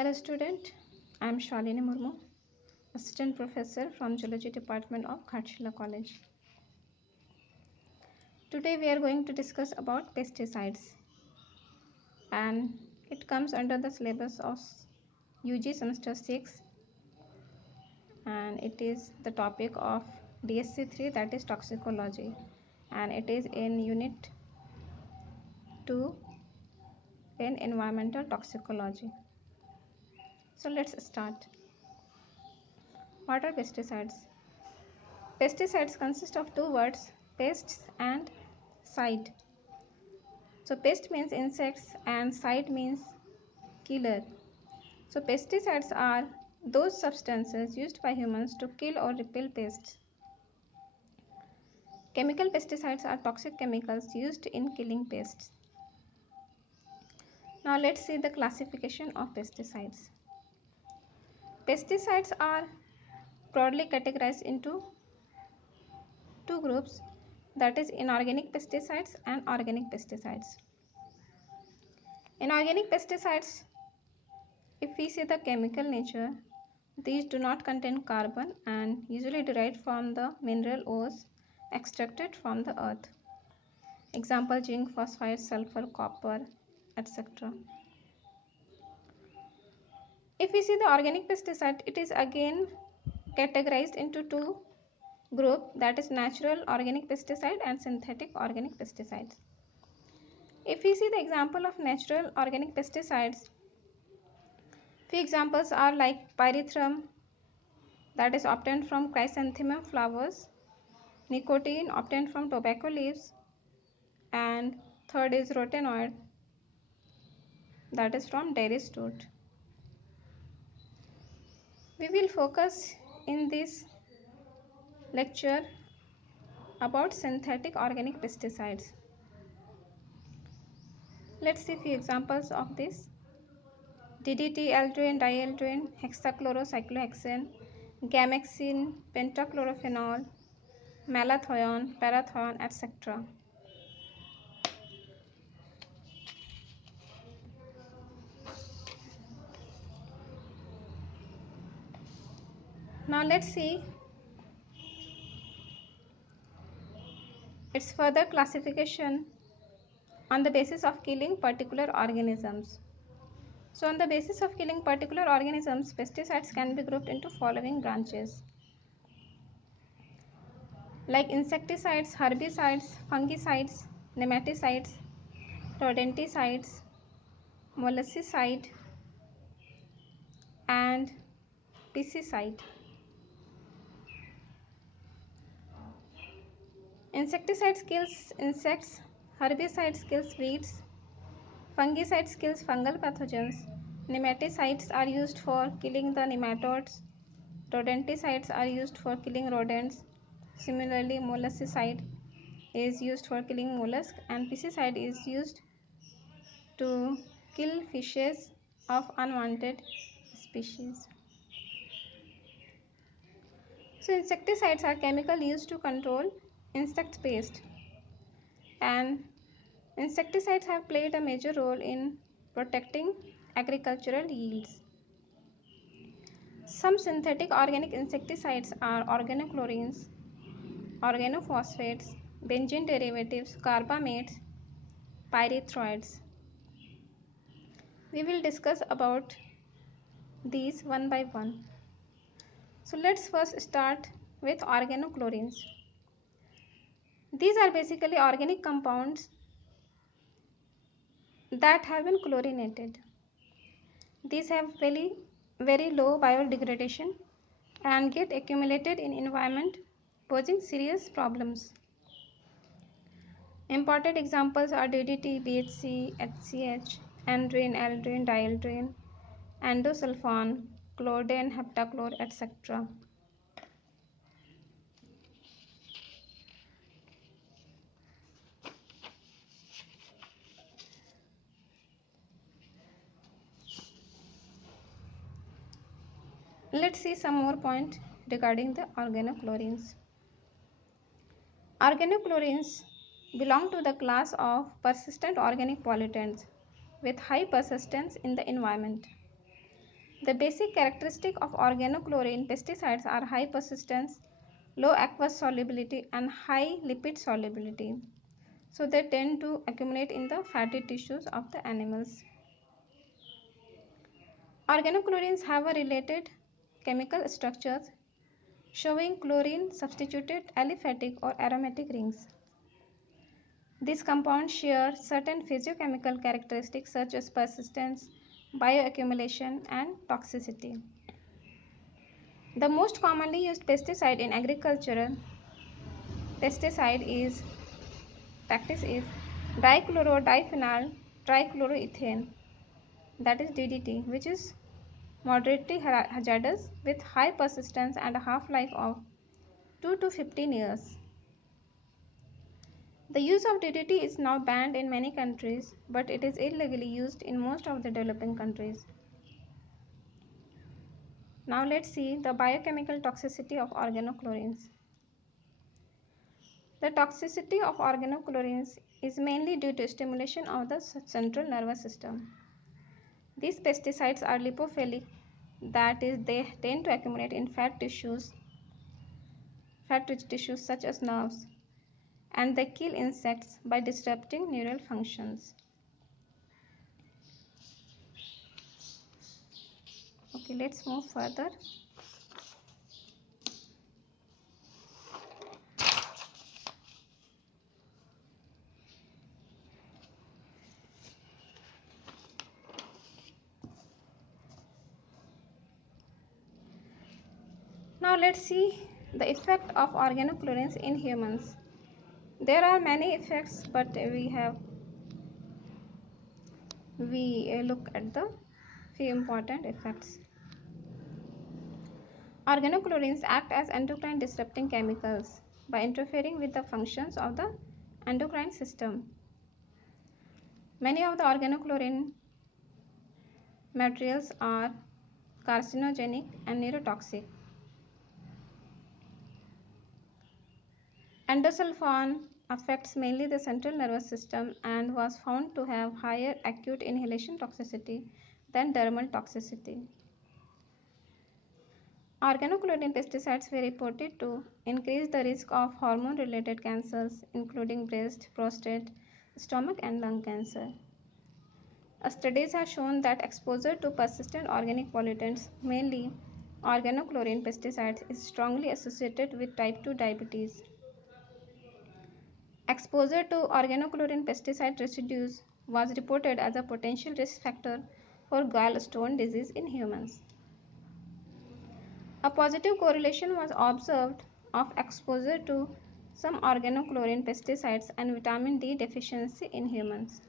Hello student, I am Shalini Murmu, Assistant Professor from Geology Department of Ghatshila College. Today we are going to discuss about pesticides and it comes under the syllabus of UG semester 6 and it is the topic of DSC 3, that is toxicology, and it is in unit 2 in environmental toxicology. So let's start. What are pesticides? Pesticides consist of two words, pests and side. So pest means insects and side means killer. So pesticides are those substances used by humans to kill or repel pests. Chemical pesticides are toxic chemicals used in killing pests. Now let's see the classification of pesticides. Pesticides are broadly categorized into two groups, that is inorganic pesticides and organic pesticides. Inorganic pesticides, if we see the chemical nature, these do not contain carbon and usually derived from the mineral ores extracted from the earth. Example, zinc, phosphide, sulfur, copper, etc. If we see the organic pesticide, it is again categorized into two groups, that is natural organic pesticide and synthetic organic pesticides. If we see the example of natural organic pesticides, few examples are like pyrethrum, that is obtained from chrysanthemum flowers, nicotine obtained from tobacco leaves, and third is rotenoid, that is from dairy stoot. We will focus in this lecture about synthetic organic pesticides. Let's see few examples of this. DDT, aldrin, dialdrin, hexachlorocyclohexane, gamexine, pentachlorophenol, malathion, parathion, etc. Now let's see its further classification on the basis of killing particular organisms. So on the basis of killing particular organisms, pesticides can be grouped into following branches, like insecticides, herbicides, fungicides, nematicides, rodenticides, molluscicide, and pesticide. Insecticides kills insects, herbicides kills weeds, fungicides kills fungal pathogens, nematicides are used for killing the nematodes, rodenticides are used for killing rodents. Similarly, molluscicide is used for killing mollusk and pesticide is used to kill fishes of unwanted species. So insecticides are chemicals used to control insect pests, and insecticides have played a major role in protecting agricultural yields. Some synthetic organic insecticides are organochlorines, organophosphates, benzene derivatives, carbamates, pyrethroids. We will discuss about these one by one. So let's first start with organochlorines. These are basically organic compounds that have been chlorinated. These have very low biodegradation and get accumulated in environment, posing serious problems. Important examples are DDT, BHC, HCH, andrine, aldrin, dialdrin, endosulfan, chlordane, heptachlor, etc. Let's see some more points regarding the organochlorines. Organochlorines belong to the class of persistent organic pollutants with high persistence in the environment. The basic characteristic of organochlorine pesticides are high persistence, low aqueous solubility and high lipid solubility. So they tend to accumulate in the fatty tissues of the animals. Organochlorines have a related chemical structures showing chlorine substituted aliphatic or aromatic rings. These compounds share certain physiochemical characteristics such as persistence, bioaccumulation, and toxicity. The most commonly used pesticide in agricultural pesticide is practice is dichlorodiphenyl trichloroethane, that is DDT, which is moderately hazardous with high persistence and a half-life of 2 to 15 years. The use of DDT is now banned in many countries, but it is illegally used in most of the developing countries. Now let's see the biochemical toxicity of organochlorines. The toxicity of organochlorines is mainly due to stimulation of the central nervous system. These pesticides are lipophilic, that is, they tend to accumulate in fat-rich tissues such as nerves, and they kill insects by disrupting neural functions. Okay, let's move further. Now let's see the effect of organochlorines in humans. There are many effects, but we look at the few important effects. Organochlorines act as endocrine disrupting chemicals by interfering with the functions of the endocrine system. Many of the organochlorine materials are carcinogenic and neurotoxic. Endosulfan affects mainly the central nervous system and was found to have higher acute inhalation toxicity than dermal toxicity. Organochlorine pesticides were reported to increase the risk of hormone-related cancers, including breast, prostate, stomach, and lung cancer. Studies have shown that exposure to persistent organic pollutants, mainly organochlorine pesticides, is strongly associated with type 2 diabetes. Exposure to organochlorine pesticide residues was reported as a potential risk factor for gallstone disease in humans. A positive correlation was observed of exposure to some organochlorine pesticides and vitamin D deficiency in humans.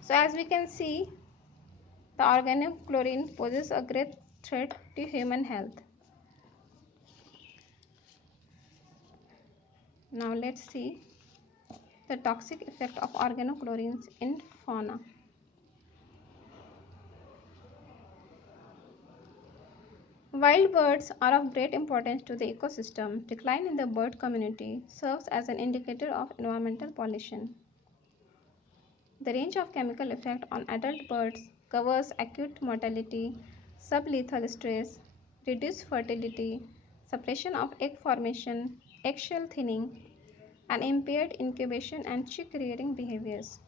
So as we can see, the organochlorine poses a great threat to human health. Now let's see the toxic effect of organochlorines in fauna. Wild birds are of great importance to the ecosystem. Decline in the bird community serves as an indicator of environmental pollution. The range of chemical effect on adult birds covers acute mortality, sublethal stress, reduced fertility, suppression of egg formation, eggshell thinning, and impaired incubation and chick rearing behaviors.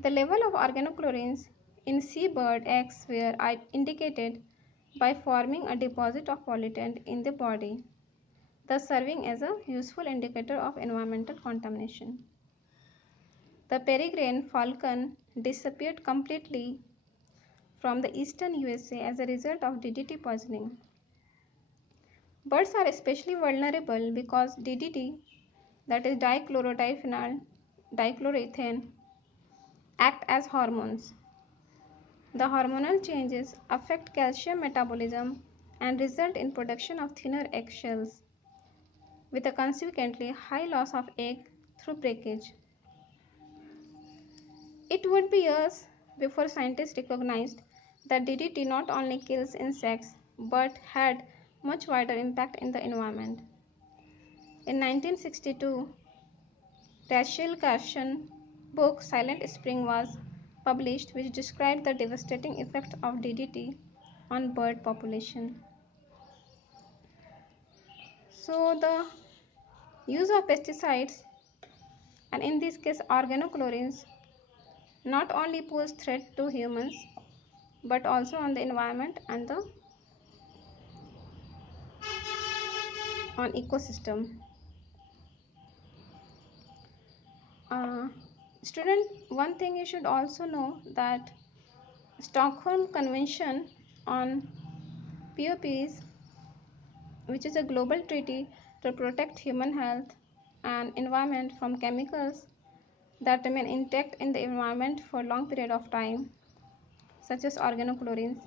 The level of organochlorines in seabird eggs were indicated by forming a deposit of pollutant in the body, thus serving as a useful indicator of environmental contamination. The peregrine falcon disappeared completely from the eastern USA as a result of DDT poisoning. Birds are especially vulnerable because DDT, that is dichloroethane, act as hormones. The hormonal changes affect calcium metabolism and result in production of thinner eggshells, with a consequently high loss of egg through breakage. It would be years before scientists recognized that DDT not only kills insects but had much wider impact in the environment. In 1962, Rachel Carson's book Silent Spring was published which described the devastating effect of DDT on bird population. So the use of pesticides, and in this case organochlorines, not only pose threat to humans but also on the environment and the on ecosystem. uh, Student, one thing you should also know that Stockholm Convention on POPs, which is a global treaty to protect human health and environment from chemicals that remain intact in the environment for long period of time, such as organochlorines.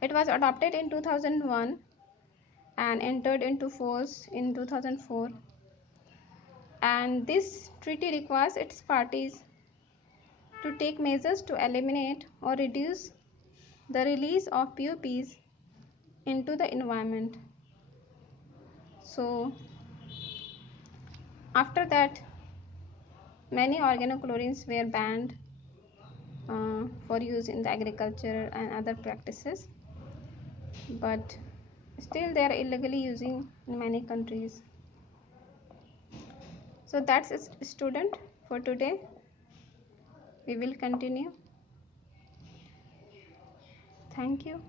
It was adopted in 2001 and entered into force in 2004. And this treaty requires its parties to take measures to eliminate or reduce the release of POPs into the environment. So after that, many organochlorines were banned for use in the agriculture and other practices, but still they are illegally using in many countries. So that's it, student, for today. We will continue. Thank you.